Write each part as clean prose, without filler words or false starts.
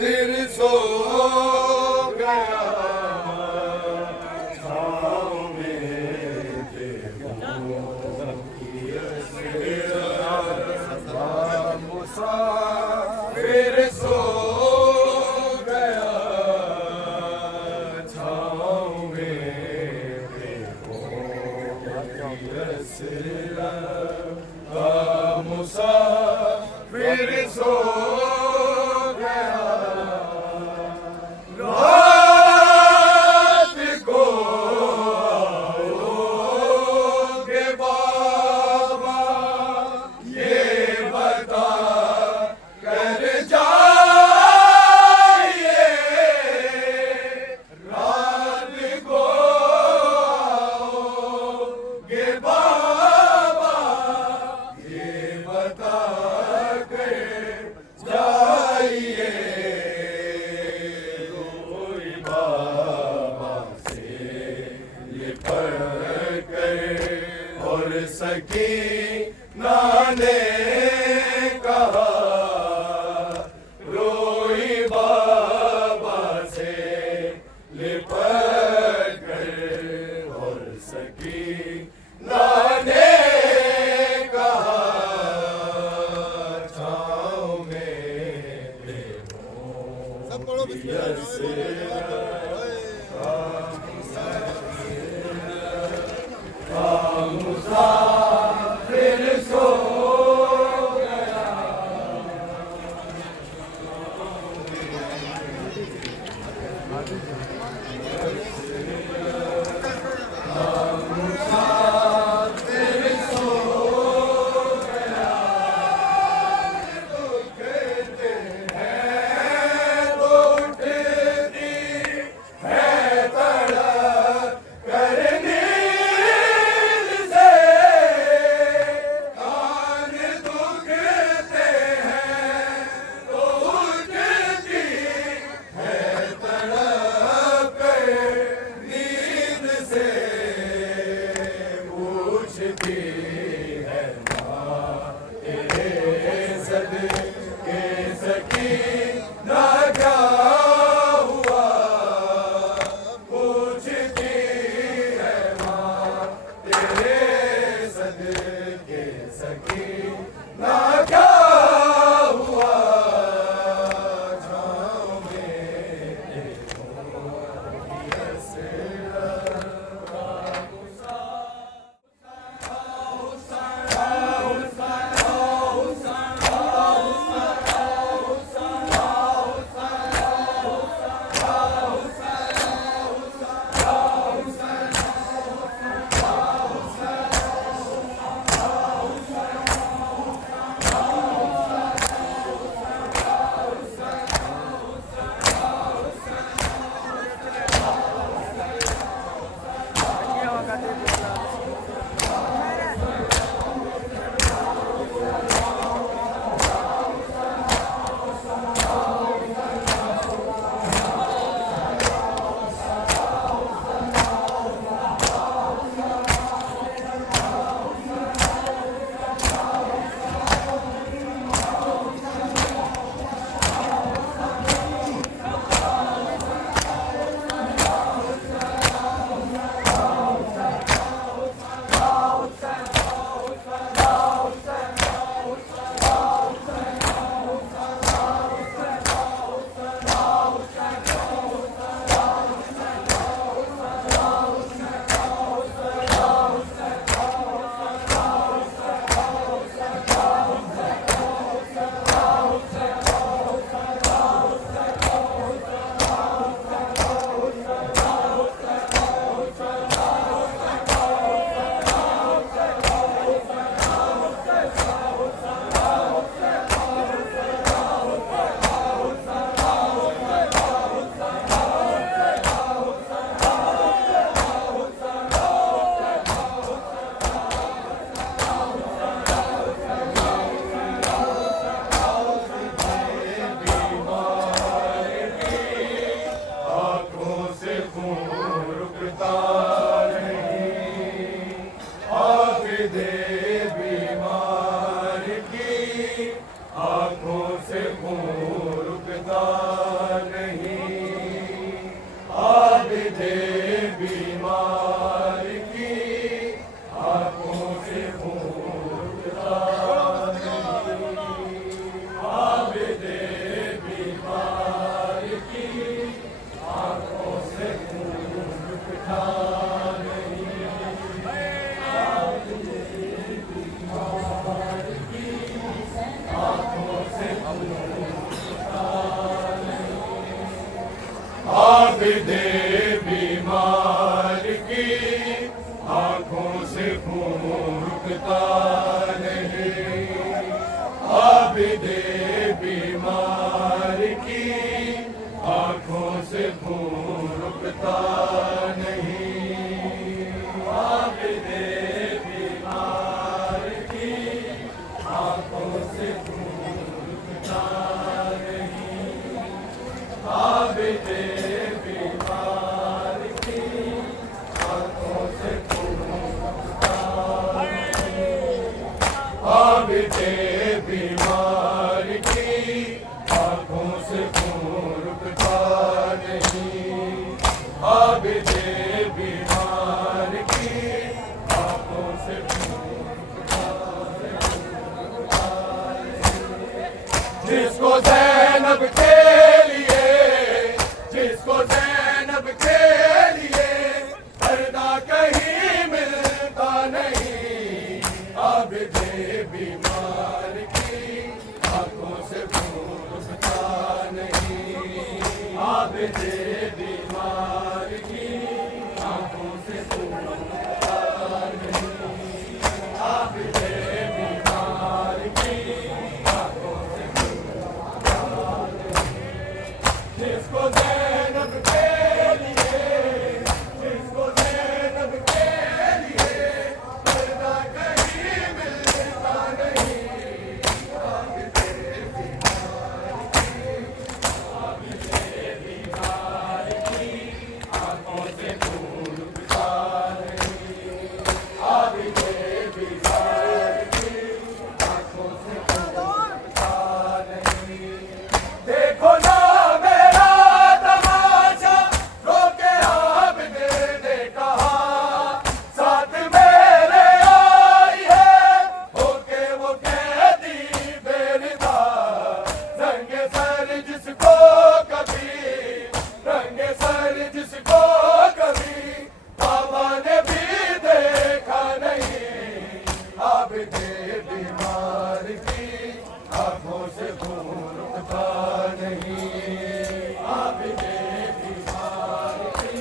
फिर सो गया छाँव में फिर सो गया छाँव में फिर सो सकी नाने कहा रोई बाबा से लिपट कर और सकी नाने कहा छाँव में सब पढ़ो फिर सो गया फिर सो गया दुखते हैं तो उठती है तड़प करनी दे बीमार की, आंखों से खून रुकता नहीं। आप दे बीमार की, आंखों से खून रुकता नहीं। आप दे बीमार की, आंखों से खून रुकता नहीं। आप दे बीमार की, आंखों से खून रुकता नहीं। आप दे बीमार की, आंखों से खून रुकता नहीं। आप दे बीमार की, आंखों से खून रुकता नहीं। आप दे बीमार की, आंखों से खून रुकता नहीं। आप दे बीमार की, आंखों से खून रुकता नहीं। आप दे बीमार की, आंखों से खून रुकता नहीं। आप दे बीमार की, आंखों से खून रुकता नहीं। जिसको ज़ैनब के लिए, जिसको ज़ैनब के लिए पर्दा कहीं मिलता नहीं। आप दे बीमार की, आंखों से खून रुकता नहीं। आप दे बीमार की, आंखों से खून रुकता नहीं। आप दे बीमार की, आंखों से खून रुकता नहीं। जिसको ज़ैनब के लिए, जिसको ज़ैनब के लिए पर्दा कहीं मिलता नहीं। आप दे बीमार की, आप दे बीमार की, आंखों से खून रुकता नहीं। आप दे बीमार की, आंखों से खून रुकता नहीं। देखो ना मेरा तमाशा, रोके आबिदे ने कहा, साथ मेरे आई है होके वो कैदी बेरिदा। रंगे सर जिसको कभी, रंगे सर जिसको कभी बाबा ने भी देखा नहीं। आप दे बीमार की, आंखों से खून रुकता नहीं। आप दे बीमार की,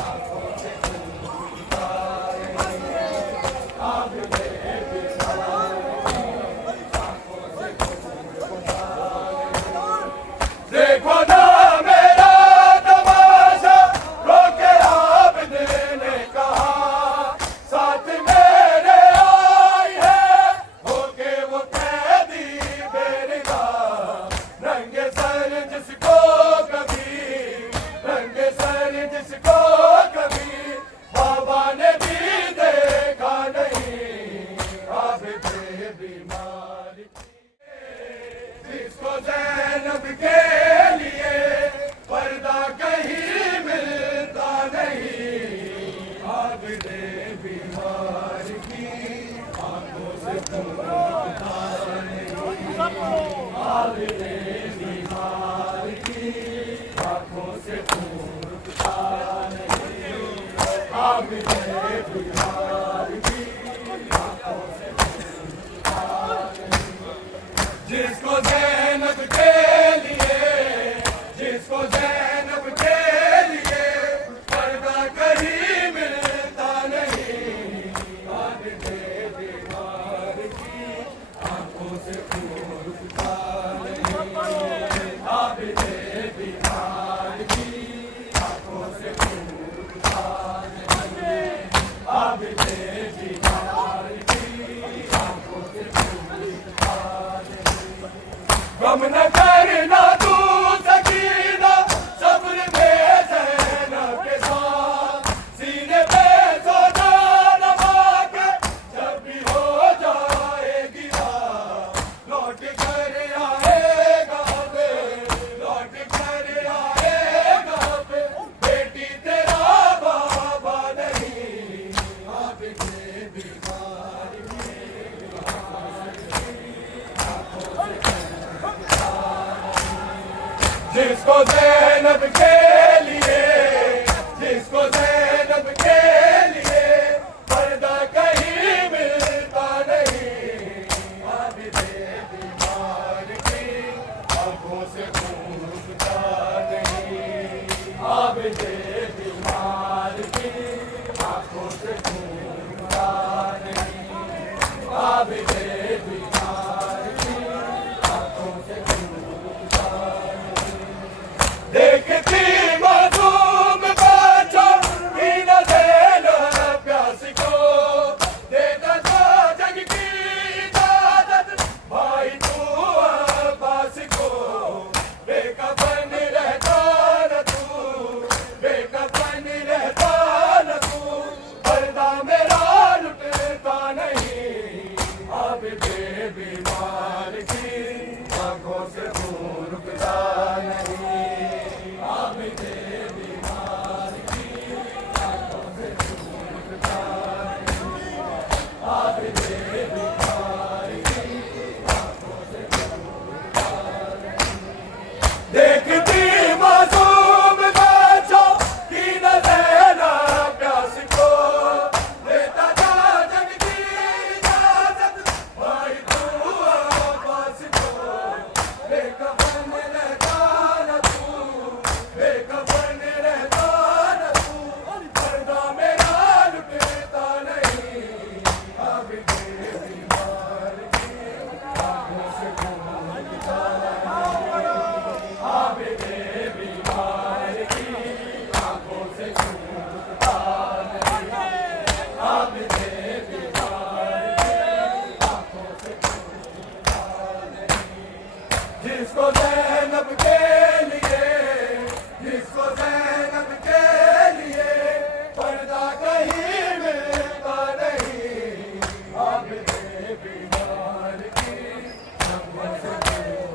आंखों से खून रुकता नहीं। आप दे बीमार की, आंखों से खून रुकता नहीं। देखो ना मेरा तमाशा, रोके आबिदे ने कहा, साथ मेरे आई है होके वो कैदी बेरिदा। रंगे सर जिसको कभी, रंगे सर जिसको कभी बाबा ने भी देखा नहीं। आप दे बीमार की, जिसको ज़ैनब के लिए पर्दा कहीं मिलता नहीं। आप दे बीमार की, आंखों से खून रुकता नहीं। आप दे बीमार की, आंखों से खून रुकता नहीं। आप दे बीमार की, आंखों से खून रुकता नहीं। जिसको ज़ैनब के लिए, जिसको ज़ैनब के लिए पर्दा कहीं मिलता नहीं। आप दे बीमार की, आंखों से खून रुकता नहीं। आप दे बीमार की, आंखों से खून रुकता नहीं। आप दे बीमार की, आंखों से खून रुकता नहीं। गम न करना तू सकीना, सब्र में ज़ैनब के साथ सीने पे सो जाना के। जब ज़ैनब के लिए, जिसको ज़ैनब के लिए पर्दा कहीं मिलता नहीं। आबिदे बीमार की आंखों से खून रुकता नहीं। आबिदे बीमार की आंखों से खून रुकता नहीं। आबिदे बीमार की आंखों से खून रुकता नहीं। देखती मासूम बच्चों की नज़र प्यास को, देता था जग की इजाज़त भाई तू अब्बास को। बेकफन रहता न तू, बेकफन रहता न तू, पर्दा मेरा लुटता नहीं। आबिदे बीमार की आंखों से खून रुकता नहीं। आबिदे बीमार की आंखों से खून रुकता नहीं। आबिदे बीमार की आंखों से खून रुकता नहीं। देखती मासूम बच्चों की नज़र प्यास को, देता था जग की इजाज़त भाई तू अब्बास को। बेकफन रहता न तू, बेकफन रहता न तू, पर्दा मेरा लुटता नहीं। आबिदे बीमार की आंखों से खून रुकता नहीं। आबिदे बीमार की आंखों से खून रुकता नहीं। आबिदे बीमार की आंखों से खून रुकता नहीं। जिसको ज़ैनब के लिए, जिसको ज़ैनब के लिए पर्दा कहीं मिलता नहीं। आबिदे बीमार की आंखों से खून